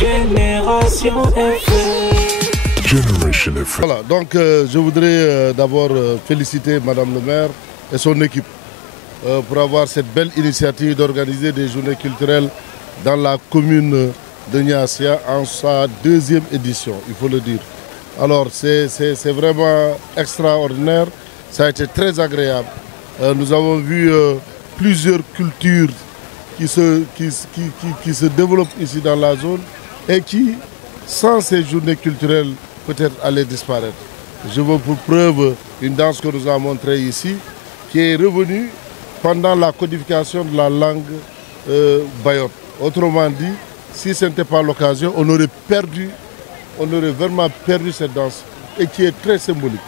Génération FM. Generation FM. Voilà, donc je voudrais d'abord féliciter Madame le maire et son équipe pour avoir cette belle initiative d'organiser des journées culturelles dans la commune de Niassia en sa deuxième édition, il faut le dire. Alors c'est vraiment extraordinaire, ça a été très agréable. Nous avons vu plusieurs cultures qui se développent ici dans la zone et qui, sans ces journées culturelles, peut-être allaient disparaître. Je veux pour preuve une danse que nous avons montrée ici, qui est revenue pendant la codification de la langue bayotte. Autrement dit, si ce n'était pas l'occasion, on aurait vraiment perdu cette danse et qui est très symbolique.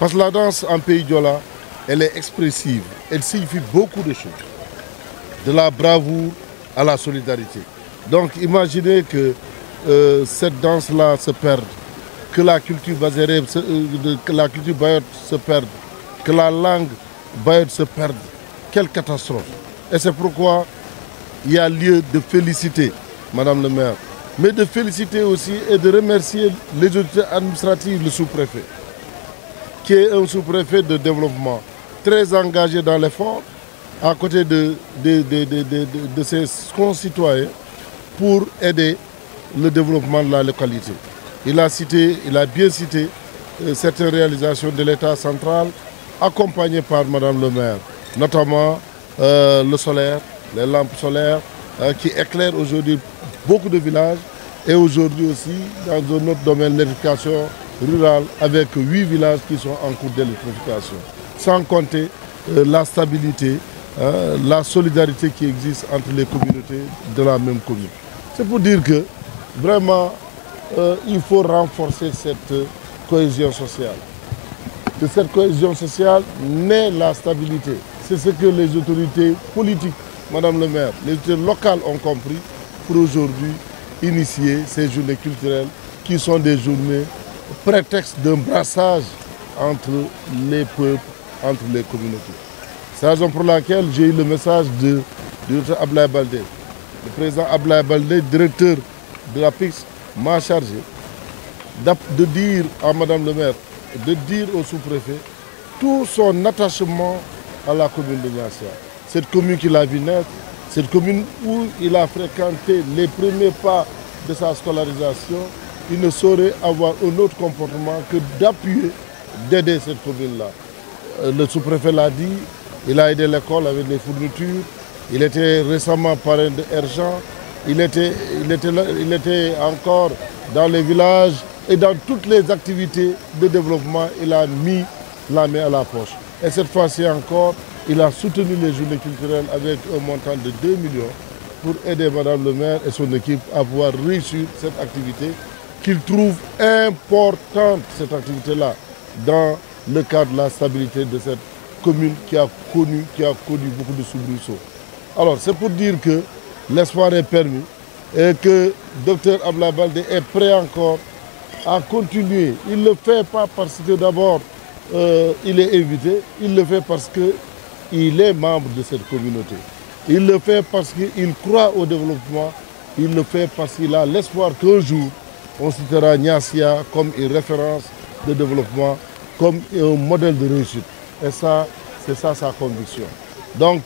Parce que la danse en pays Diola, elle est expressive, elle signifie beaucoup de choses, de la bravoure à la solidarité. Donc imaginez que cette danse-là se perde, que la culture bazérée, que la culture bayotte se perde, que la langue bayotte se perde. Quelle catastrophe! Et c'est pourquoi il y a lieu de féliciter Madame le maire, mais de féliciter aussi et de remercier les autorités administratives, le sous-préfet, qui est un sous-préfet de développement, très engagé dans l'effort, à côté de ses concitoyens, pour aider le développement de la localité. Il a bien cité certaines réalisations de l'État central, accompagnées par Madame le maire, notamment le solaire, les lampes solaires, qui éclairent aujourd'hui beaucoup de villages, et aujourd'hui aussi dans un autre domaine, l'électrification rurale, avec 8 villages qui sont en cours d'électrification. Sans compter la stabilité, la solidarité qui existe entre les communautés de la même commune. C'est pour dire que vraiment, il faut renforcer cette cohésion sociale. De cette cohésion sociale naît la stabilité. C'est ce que les autorités politiques, Madame le maire, les autorités locales ont compris pour aujourd'hui initier ces journées culturelles qui sont des journées prétexte d'un brassage entre les peuples, entre les communautés. C'est la raison pour laquelle j'ai eu le message du docteur Ablaye Baldé. Le président Ablaye Baldé, directeur de la PIX, m'a chargé de dire à Madame le maire, de dire au sous-préfet tout son attachement à la commune de Niassia. Cette commune qu'il a vu naître, cette commune où il a fréquenté les premiers pas de sa scolarisation, il ne saurait avoir un autre comportement que d'appuyer, d'aider cette commune-là. Le sous-préfet l'a dit, il a aidé l'école avec des fournitures, il était récemment parrain de Erjan, il était encore dans les villages et dans toutes les activités de développement, il a mis la main à la poche. Et cette fois-ci encore, il a soutenu les journées culturelles avec un montant de 2 millions pour aider Madame le maire et son équipe à pouvoir réussir cette activité qu'il trouve importante, cette activité-là, dans le cadre de la stabilité de cette commune qui a connu beaucoup de soubresauts. Alors, c'est pour dire que l'espoir est permis et que Dr Ablaye Baldé est prêt encore à continuer. Il ne le fait pas parce que d'abord il est invité, il le fait parce qu'il est membre de cette communauté. Il le fait parce qu'il croit au développement, il le fait parce qu'il a l'espoir qu'un jour, on citera Niassia comme une référence de développement, comme un modèle de réussite. Et ça, c'est ça sa conviction. Donc,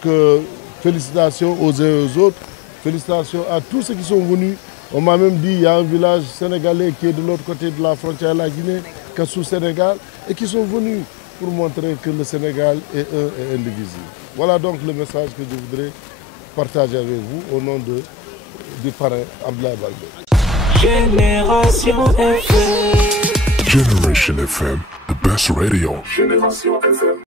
félicitations aux uns et aux autres, félicitations à tous ceux qui sont venus. On m'a même dit qu'il y a un village sénégalais qui est de l'autre côté de la frontière de la Guinée, Kassou-Sénégal, et qui sont venus pour montrer que le Sénégal est un et indivisible. Voilà donc le message que je voudrais partager avec vous au nom du parrain Ablaye Baldé. Génération FM. Generation FM, the best radio. Génération FM.